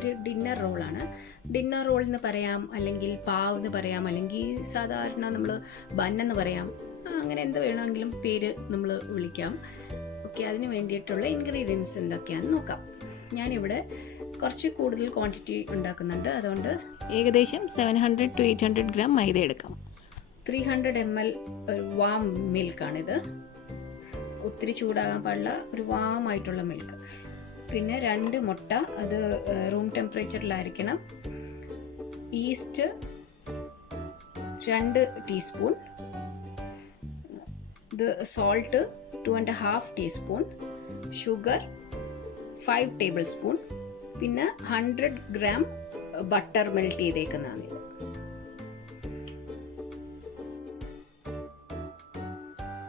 ഒരു ഡിന്നർ റോളാണ്. Dinner role എന്ന് പറയാം, അല്ലെങ്കിൽ പാവ് എന്ന് പറയാം, അല്ലെങ്കിൽ സാധാരണ നമ്മൾ ബൺ എന്ന് പറയാം. അങ്ങനെ എന്ത് വേണമെങ്കിലും പേര് നമ്മൾ വിളിക്കാം. ഓക്കെ, അതിന് വേണ്ടിയിട്ടുള്ള ഇൻഗ്രീഡിയൻസ് എന്തൊക്കെയാണെന്ന് നോക്കാം. ഞാനിവിടെ കുറച്ച് കൂടുതൽ ക്വാണ്ടിറ്റി ഉണ്ടാക്കുന്നുണ്ട്. അതുകൊണ്ട് ഏകദേശം 700 to 800 gram മൈദ എടുക്കാം. 300 ml ഒരു വാം മിൽക്കാണിത്. ഒത്തിരി ചൂടാകാൻ പാടില്ല, ഒരു വാം ആയിട്ടുള്ള മിൽക്ക്. പിന്നെ 2 മുട്ട, അത് റൂം ടെമ്പറേച്ചറിലായിരിക്കണം. Yeast 2 teaspoon. ഇത് salt 2.5 teaspoon. Sugar 5 tablespoon. പിന്നെ 100 gram ബട്ടർ മെൽറ്റ് ചെയ്തേക്കുന്നതാണ്.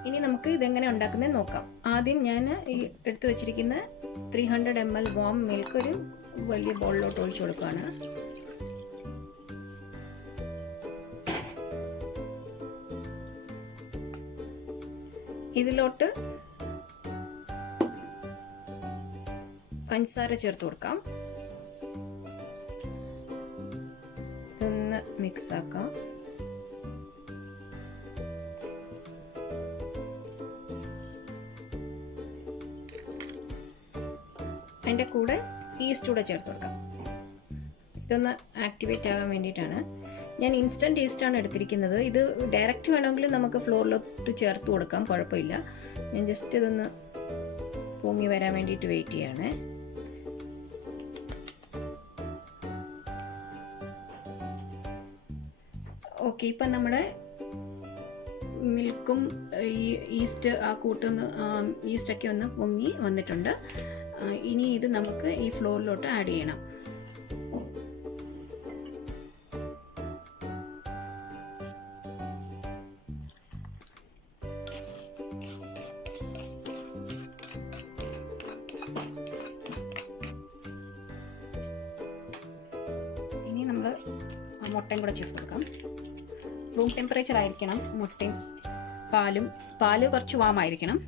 ഇനി നമുക്ക് ഇതെങ്ങനെ ഉണ്ടാക്കുന്നത് നോക്കാം. ആദ്യം ഞാൻ ഈ എടുത്തു വെച്ചിരിക്കുന്ന 300 ml വാം മിൽക്ക് ഒരു വലിയ ബൗളിലോട്ട് ഒഴിച്ചു കൊടുക്കുകയാണ്. ഇതിലോട്ട് പഞ്ചസാര ചേർത്ത് കൊടുക്കാം. ഇതൊന്ന് മിക്സ് ആക്കാം. അതിൻ്റെ കൂടെ ഈസ്റ്റ് കൂടെ ചേർത്ത് കൊടുക്കാം. ഇതൊന്ന് ആക്ടിവേറ്റ് ആകാൻ വേണ്ടിയിട്ടാണ്. ഞാൻ ഇൻസ്റ്റൻറ്റ് ഈസ്റ്റാണ് എടുത്തിരിക്കുന്നത്. ഇത് ഡയറക്റ്റ് വേണമെങ്കിൽ നമുക്ക് ഫ്ലോറിലോട്ട് ചേർത്ത് കൊടുക്കാം, കുഴപ്പമില്ല. ഞാൻ ജസ്റ്റ് ഇതൊന്ന് പൊങ്ങി വരാൻ വേണ്ടിയിട്ട് വെയിറ്റ് ചെയ്യാണ്. ഓക്കെ, ഇപ്പം നമ്മുടെ മിൽക്കും ഈ ഈസ്റ്റ് ആ കൂട്ടൊന്ന് ഈസ്റ്റൊക്കെ ഒന്ന് പൊങ്ങി വന്നിട്ടുണ്ട്. ഇനി ഇത് നമുക്ക് ഈ ഫ്ലോറിലോട്ട് ആഡ് ചെയ്യണം. ഇനി നമ്മൾ മുട്ടയും കൂടെ ചേർത്ത് കൊടുക്കാം. റൂം ടെമ്പറേച്ചർ ആയിരിക്കണം മുട്ടയും പാലും. പാല് കുറച്ച് വാമായിരിക്കണം.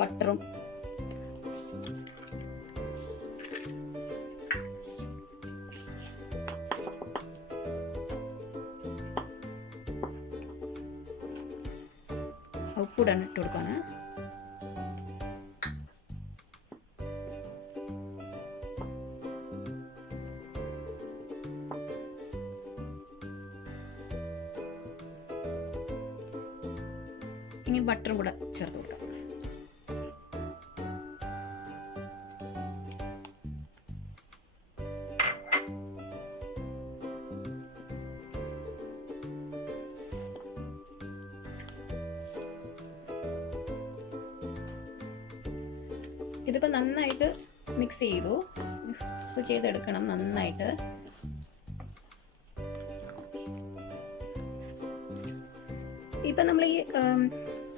ബട്ടറും ഉപ്പൂടാണ് ഇട്ട് കൊടുക്കുകയാണ്. ഇനി ബട്ടറും കൂടെ ചേർത്ത് കൊടുക്കാം. ഇതിപ്പോൾ നന്നായിട്ട് മിക്സ് ചെയ്തെടുക്കണം നന്നായിട്ട്. ഇപ്പം നമ്മൾ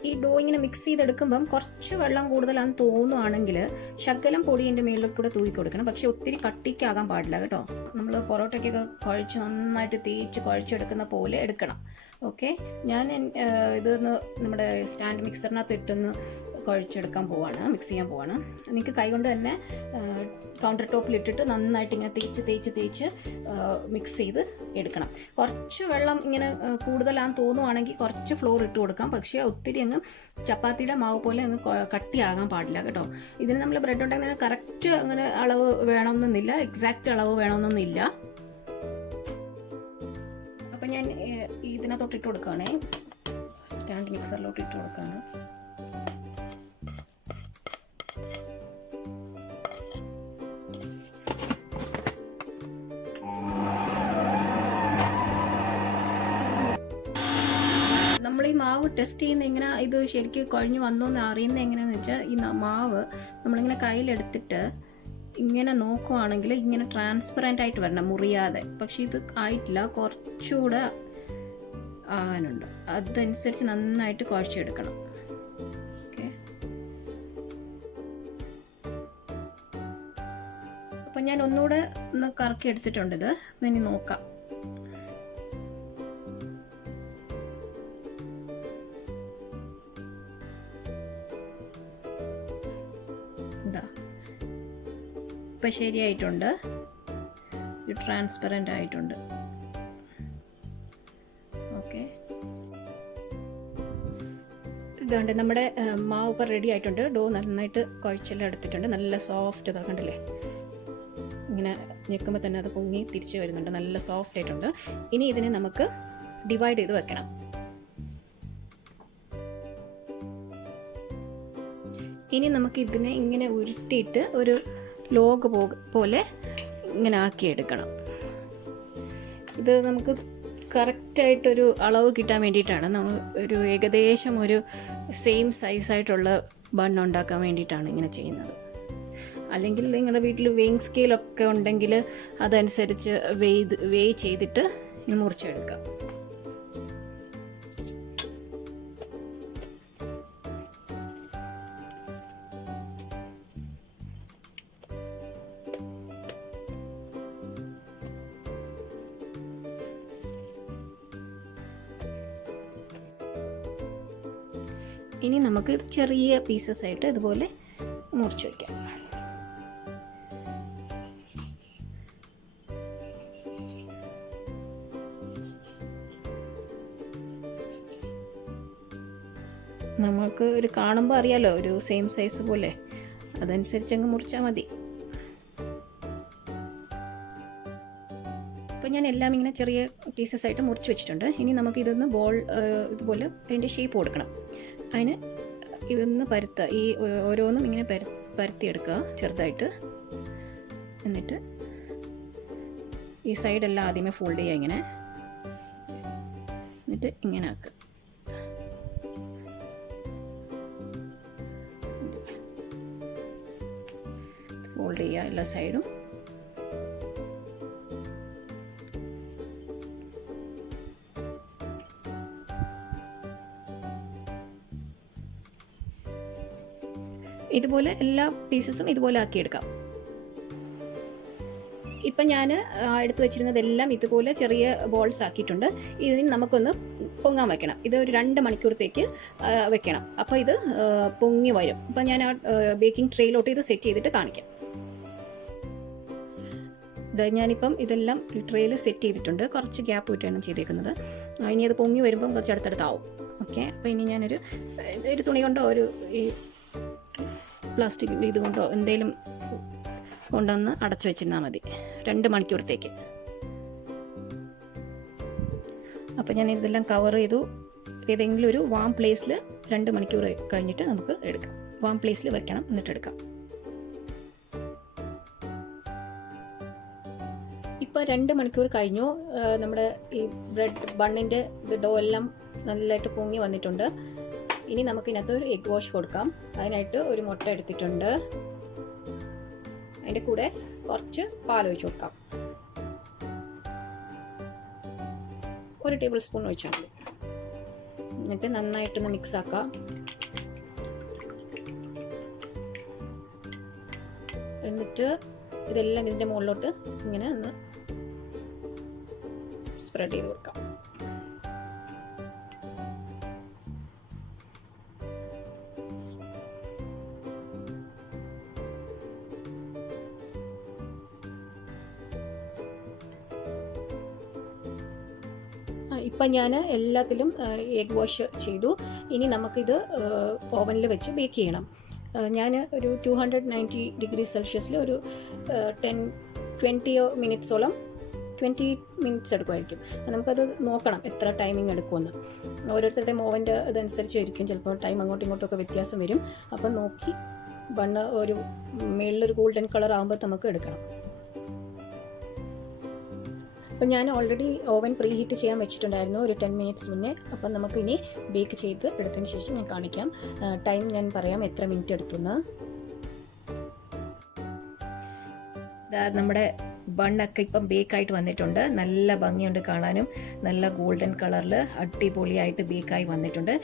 ഈ ഡോ ഇങ്ങനെ മിക്സ് ചെയ്തെടുക്കുമ്പം കുറച്ച് വെള്ളം കൂടുതലാണെന്ന് തോന്നുവാണെങ്കിൽ ശകലം പൊടി എൻ്റെ മേളിൽ കൂടെ തൂക്കി കൊടുക്കണം. പക്ഷെ ഒത്തിരി കട്ടിക്കാകാൻ പാടില്ല കേട്ടോ. നമ്മൾ പൊറോട്ടയ്ക്കൊക്കെ കുഴച്ച് നന്നായിട്ട് തേച്ച് കുഴച്ചെടുക്കുന്ന പോലെ എടുക്കണം. ഓക്കെ, ഞാൻ ഇതൊന്ന് നമ്മുടെ സ്റ്റാൻഡ് മിക്സറിനകത്ത് ഇട്ടൊന്ന് കുഴച്ചെടുക്കാൻ പോവാണ്, മിക്സ് ചെയ്യാൻ പോവാണ്. നിങ്ങൾക്ക് കൈകൊണ്ട് തന്നെ കൗണ്ടർ ടോപ്പിൽ ഇട്ടിട്ട് നന്നായിട്ട് ഇങ്ങനെ തേച്ച് മിക്സ് ചെയ്ത് എടുക്കണം. കുറച്ച് വെള്ളം ഇങ്ങനെ കൂടുതലാണെന്ന് തോന്നുവാണെങ്കിൽ കുറച്ച് ഫ്ലോർ ഇട്ട് കൊടുക്കാം. പക്ഷേ ഒത്തിരി അങ്ങ് ചപ്പാത്തിയുടെ മാവ് പോലെ അങ്ങ് കട്ടിയാകാൻ പാടില്ല കേട്ടോ. ഇതിന് നമ്മൾ ബ്രെഡ് ഉണ്ടാക്കുന്ന കറക്റ്റ് അങ്ങനെ അളവ് വേണമെന്നൊന്നുമില്ല, എക്സാക്റ്റ് അളവ് വേണമെന്നൊന്നുമില്ല. അപ്പം ഞാൻ ഇതിനകത്തോട്ട് ഇട്ട് കൊടുക്കുകയാണേ, സ്റ്റാൻഡ് മിക്സറിലോട്ട് ഇട്ട് കൊടുക്കുകയാണ്. നമ്മൾ ഈ മാവ് ടെസ്റ്റ് ചെയ്യുന്ന എങ്ങനെ ഇത് ശരിക്കും കുഴഞ്ഞു വന്നു എന്ന് അറിയുന്നത് എങ്ങനെയാണെന്ന് വെച്ചാൽ, ഈ മാവ് നമ്മളിങ്ങനെ കയ്യിലെടുത്തിട്ട് ഇങ്ങനെ നോക്കുവാണെങ്കിൽ ഇങ്ങനെ ട്രാൻസ്പെറൻ്റ് ആയിട്ട് വരണം, മുറിയാതെ. പക്ഷെ ഇത് ആയിട്ടില്ല, കുറച്ചുകൂടെ ആകാനുണ്ട്. അതനുസരിച്ച് നന്നായിട്ട് കുഴച്ചെടുക്കണം. ഓക്കെ, അപ്പം ഞാൻ ഒന്നുകൂടെ ഒന്ന് കറക്കി എടുത്തിട്ടുണ്ട്. ഇത് ഇനി നോക്കാം. ഇതാ ഇപ്പം ശരിയായിട്ടുണ്ട്, ഒരു ട്രാൻസ്പെറൻ്റ് ആയിട്ടുണ്ട്. ഓക്കെ, ഇതുകൊണ്ട് നമ്മുടെ മാവ് ഇപ്പോൾ റെഡി ആയിട്ടുണ്ട്. ഡോ നന്നായിട്ട് കുഴച്ചെല്ലാം എടുത്തിട്ടുണ്ട്. നല്ല സോഫ്റ്റ് കണ്ടില്ലേ, ഇങ്ങനെ ഞെക്കുമ്പോൾ തന്നെ അത് പൊങ്ങി തിരിച്ച് വരുന്നുണ്ട്. നല്ല സോഫ്റ്റ് ആയിട്ടുണ്ട്. ഇനി ഇതിനെ നമുക്ക് ഡിവൈഡ് ചെയ്ത് വെക്കണം. ഇനി നമുക്ക് ഇതിനെ ഇങ്ങനെ ഉരുട്ടിയിട്ട് ഒരു ലോഗ് പോലെ ഇങ്ങനെ ആക്കിയെടുക്കണം. ഇത് നമുക്ക് കറക്റ്റായിട്ടൊരു അളവ് കിട്ടാൻ വേണ്ടിയിട്ടാണ്. നമ്മൾ ഒരു ഏകദേശം ഒരു സെയിം സൈസായിട്ടുള്ള ബൺ ഉണ്ടാക്കാൻ വേണ്ടിയിട്ടാണ് ഇങ്ങനെ ചെയ്യുന്നത്. അല്ലെങ്കിൽ നിങ്ങളുടെ വീട്ടിൽ വെയിങ് സ്കെയിലൊക്കെ ഉണ്ടെങ്കിൽ അതനുസരിച്ച് വെയ് ചെയ്തിട്ട് മുറിച്ചെടുക്കാം. ഇനി നമുക്ക് ചെറിയ പീസസ് ആയിട്ട് ഇതുപോലെ മുറിച്ച് വയ്ക്കാം. നമുക്ക് ഒരു കാണുമ്പോൾ അറിയാലോ, ഒരു സെയിം സൈസ് പോലെ, അതനുസരിച്ച് അങ്ങ് മുറിച്ചാൽ മതി. അപ്പോൾ ഞാൻ എല്ലാം ഇങ്ങനെ ചെറിയ പീസസ് ആയിട്ട് മുറിച്ച് വെച്ചിട്ടുണ്ട്. ഇനി നമുക്ക് ഇതൊന്ന് ബോൾ ഇതുപോലെ അതിൻ്റെ ഷേപ്പ് കൊടുക്കണം. അതിന് ഇതൊന്ന് ഈ ഓരോന്നും ഇങ്ങനെ പരത്തിയെടുക്കുക ചെറുതായിട്ട്. എന്നിട്ട് ഈ സൈഡെല്ലാം ആദ്യമേ ഫോൾഡ് ചെയ്യുക ഇങ്ങനെ, എന്നിട്ട് ഇങ്ങനെ ആക്കുക. ഫോൾഡ് ചെയ്യുക എല്ലാ സൈഡും. ഇതുപോലെ എല്ലാ പീസസും ഇതുപോലെ ആക്കിയെടുക്കാം. ഇപ്പം ഞാൻ എടുത്ത് വെച്ചിരുന്നതെല്ലാം ഇതുപോലെ ചെറിയ ബോൾസ് ആക്കിയിട്ടുണ്ട്. ഇതിന് നമുക്കൊന്ന് പൊങ്ങാൻ വെക്കണം. ഇത് ഒരു 2 മണിക്കൂറത്തേക്ക് വെക്കണം. അപ്പോൾ ഇത് പൊങ്ങി വരും. അപ്പം ഞാൻ ആ ബേക്കിംഗ് ട്രേയിലോട്ട് ഇത് സെറ്റ് ചെയ്തിട്ട് കാണിക്കാം. ഞാനിപ്പം ഇതെല്ലാം ട്രേയിൽ സെറ്റ് ചെയ്തിട്ടുണ്ട്. കുറച്ച് ഗ്യാപ്പ് വിട്ടാണ് ചെയ്തേക്കുന്നത്. ഇനി അത് പൊങ്ങി വരുമ്പം കുറച്ച് അടുത്തടുത്താവും. ഓക്കെ, അപ്പോൾ ഇനി ഞാനൊരു തുണി കൊണ്ടോ ഈ പ്ലാസ്റ്റിക് ഇതുകൊണ്ടോ എന്തെങ്കിലും കൊണ്ടൊന്ന് അടച്ചു വെച്ചിരുന്നാൽ മതി 2 മണിക്കൂറത്തേക്ക്. അപ്പോൾ ഞാൻ ഇതെല്ലാം കവർ ചെയ്തു. ഏതെങ്കിലും ഒരു വാം പ്ലേസിൽ 2 മണിക്കൂർ കഴിഞ്ഞിട്ട് നമുക്ക് എടുക്കാം. വാം പ്ലേസിൽ വെക്കണം, എന്നിട്ട് എടുക്കാം. ഇപ്പോൾ 2 മണിക്കൂർ കഴിഞ്ഞു. നമ്മുടെ ഈ ബണ്ണിൻ്റെ ഡോ എല്ലാം നല്ലതായിട്ട് പൊങ്ങി വന്നിട്ടുണ്ട്. ഇനി നമുക്കിതിനകത്ത് ഒരു എഗ് വാഷ് കൊടുക്കാം. അതിനായിട്ട് ഒരു മുട്ട എടുത്തിട്ടുണ്ട്. അതിൻ്റെ കൂടെ കുറച്ച് പാൽ ഒഴിച്ച് കൊടുക്കാം. 1 ടേബിൾ സ്പൂൺ ഒഴിച്ചാൽ മതി. എന്നിട്ട് നന്നായിട്ടൊന്ന് മിക്സ് ആക്കാം. എന്നിട്ട് ഇതെല്ലാം ഇതിൻ്റെ മുകളിലോട്ട് ഇങ്ങനെ ഒന്ന് സ്പ്രെഡ് ചെയ്ത് കൊടുക്കാം. ഇപ്പം ഞാൻ എല്ലാത്തിലും എഗ് വാഷ് ചെയ്തു. ഇനി നമുക്കിത് ഓവനിൽ വെച്ച് ബേക്ക് ചെയ്യണം. ഞാൻ ഒരു 290 ഡിഗ്രി സെൽഷ്യസിൽ ഒരു 20 മിനിറ്റ്സോളം 20 മിനിറ്റ്സ് എടുക്കുമായിരിക്കും. നമുക്കത് നോക്കണം എത്ര ടൈമിങ് എടുക്കുമെന്ന്. ഓരോരുത്തരുടെയും ഓവൻ്റെ ഇതനുസരിച്ചായിരിക്കും ചിലപ്പോൾ ടൈം അങ്ങോട്ടും ഇങ്ങോട്ടുമൊക്കെ വ്യത്യാസം വരും. അപ്പം നോക്കി ബണ്ണ് ഒരു മേളിലൊരു ഗോൾഡൻ കളർ ആകുമ്പോൾ നമുക്ക് എടുക്കണം. അപ്പം ഞാൻ ഓൾറെഡി ഓവൻ പ്രീ ഹീറ്റ് ചെയ്യാൻ വെച്ചിട്ടുണ്ടായിരുന്നു ഒരു 10 മിനിറ്റ്സ് മുന്നേ. അപ്പം നമുക്കിനി ബേക്ക് ചെയ്ത് എടുത്തതിന് ശേഷം ഞാൻ കാണിക്കാം. ടൈം ഞാൻ പറയാം എത്ര മിനിറ്റ് എടുത്തുന്ന്. നമ്മുടെ ബണ്ണൊക്കെ ഇപ്പം ബേക്കായിട്ട് വന്നിട്ടുണ്ട്. നല്ല ഭംഗിയുണ്ട് കാണാനും. നല്ല ഗോൾഡൻ കളറിൽ അടിപൊളിയായിട്ട് ബേക്കായി വന്നിട്ടുണ്ട്.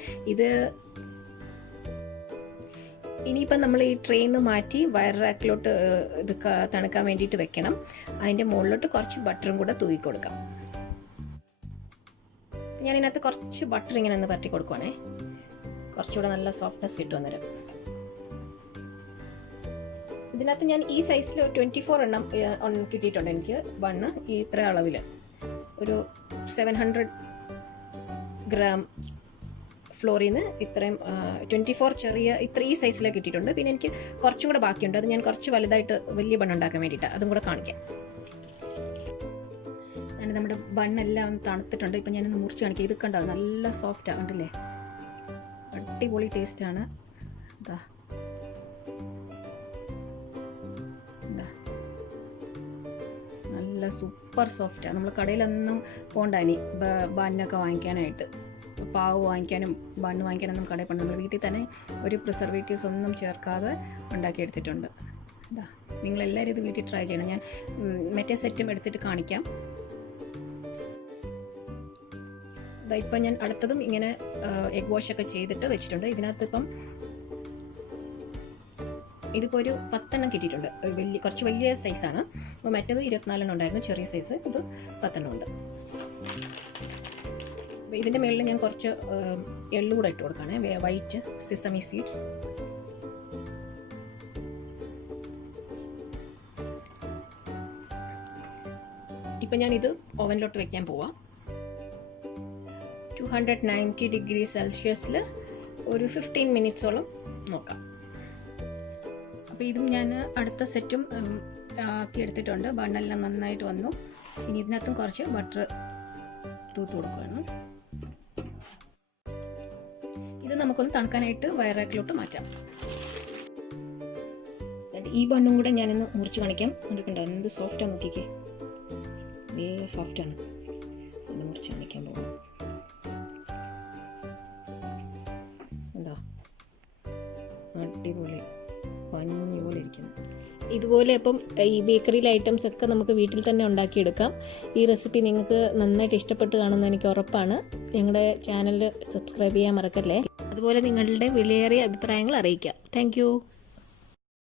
ഇനിയിപ്പം നമ്മൾ ഈ ട്രെയിൽ നിന്ന് മാറ്റി വയർ റാക്കിലോട്ട് ഇത് തണുക്കാൻ വേണ്ടിയിട്ട് വെക്കണം. അതിൻ്റെ മുകളിലോട്ട് കുറച്ച് ബട്ടറും കൂടെ തൂക്കി കൊടുക്കാം. ഞാനിതിനകത്ത് കുറച്ച് ബട്ടർ ഇങ്ങനെ ഒന്ന് പരട്ടി കൊടുക്കുവാണേ. കുറച്ചുകൂടെ നല്ല സോഫ്റ്റ്നെസ് കിട്ടും അന്നേരം. ഇതിനകത്ത് ഞാൻ ഈ സൈസിൽ 24 എണ്ണം കിട്ടിയിട്ടുണ്ട് എനിക്ക് ബണ്ണ്. ഈ ഇത്ര അളവിൽ ഒരു 700 ഗ്രാം ഫ്ലോറിൽ നിന്ന് ഇത്രയും 24 ചെറിയ ഈ സൈസിലേക്ക് കിട്ടിയിട്ടുണ്ട്. പിന്നെ എനിക്ക് കുറച്ചും കൂടെ ബാക്കിയുണ്ട്. അത് ഞാൻ കുറച്ച് വലുതായിട്ട് വലിയ ബണ്ണ് ഉണ്ടാക്കാൻ വേണ്ടിയിട്ട് അതും കൂടെ കാണിക്കാം. ഞാൻ നമ്മുടെ ബണ്ണെല്ലാം തണുത്തിട്ടുണ്ട്. ഇപ്പം ഞാനൊന്ന് മുറിച്ച് കാണിക്കാം. ഇത് കണ്ടോ, നല്ല സോഫ്റ്റ് കണ്ടില്ലേ, അടിപൊളി ടേസ്റ്റാണ്. ഇതാ നല്ല സൂപ്പർ സോഫ്റ്റാണ്. നമ്മൾ കടയിലൊന്നും പോകണ്ടാനി ബണ്ണൊക്കെ വാങ്ങിക്കാനായിട്ട്, പാവ് വാങ്ങിക്കാനും ബണ്ണ് വാങ്ങിക്കാനൊന്നും കടയിൽ പോകണ്ട. നമ്മൾ വീട്ടിൽ തന്നെ ഒരു പ്രിസർവേറ്റീവ്സ് ഒന്നും ചേർക്കാതെ ഉണ്ടാക്കിയെടുത്തിട്ടുണ്ട്. ഇതാ, നിങ്ങളെല്ലാവരും ഇത് വീട്ടിൽ ട്രൈ ചെയ്യണം. ഞാൻ മറ്റേ സെറ്റും എടുത്തിട്ട് കാണിക്കാം. ഇപ്പം ഞാൻ അടുത്തതും ഇങ്ങനെ എഗ് വാഷൊക്കെ ചെയ്തിട്ട് വെച്ചിട്ടുണ്ട്. ഇതിനകത്ത് ഇപ്പം ഇതിപ്പോൾ ഒരു 10 എണ്ണം കിട്ടിയിട്ടുണ്ട്. കുറച്ച് വലിയ സൈസാണ്. അപ്പോൾ മറ്റേത് 24 എണ്ണം ഉണ്ടായിരുന്നു, ചെറിയ സൈസ്. ഇത് 10 എണ്ണം ഉണ്ട്. അപ്പോൾ ഇതിൻ്റെ മുകളിൽ ഞാൻ കുറച്ച് എള്ളു കൂടെ ഇട്ട് കൊടുക്കുകയാണ്, വൈറ്റ് സിസമി സീഡ്സ്. ഇപ്പം ഞാനിത് ഓവനിലോട്ട് വെക്കാൻ പോവാം. 290 ഡിഗ്രി സെൽഷ്യസിൽ ഒരു 15 മിനിറ്റ്സോളം നോക്കാം. അപ്പോൾ ഇതും ഞാൻ അടുത്ത സെറ്റും ആക്കി എടുത്തിട്ടുണ്ട്. ബണ്ണെല്ലാം നന്നായിട്ട് വന്നു. ഇനി ഇതിനകത്തും കുറച്ച് ബട്ടർ തൂത്ത് കൊടുക്കുകയാണ്. ഇത് നമുക്കൊന്ന് തണുക്കാനായിട്ട് വയറാക്കിലോട്ട് മാറ്റാം. ഈ ബണ്ണും കൂടെ ഞാനൊന്ന് മുറിച്ച് കാണിക്കാം. കണ്ടോ എന്ത് സോഫ്റ്റാണ്, നോക്കിക്കേ, നല്ല സോഫ്റ്റാണ്. ഒന്ന് മുറിച്ച് കാണിക്കാൻ പോകാം. ഉണ്ടോ, അടിപൊളി പഞ്ഞി പോലെ ഇരിക്കുന്നു. ഇതുപോലെ അപ്പം ഈ ബേക്കറിയിലെ ഐറ്റംസ് ഒക്കെ നമുക്ക് വീട്ടിൽ തന്നെ ഉണ്ടാക്കിയെടുക്കാം. ഈ റെസിപ്പി നിങ്ങൾക്ക് നന്നായിട്ട് ഇഷ്ടപ്പെട്ട് കാണുമെന്ന് എനിക്ക് ഉറപ്പാണ്. ഞങ്ങളുടെ ചാനൽ സബ്സ്ക്രൈബ് ചെയ്യാൻ മറക്കല്ലേ. അതുപോലെ നിങ്ങളുടെ വിലയേറിയ അഭിപ്രായങ്ങൾ അറിയിക്കാം. താങ്ക്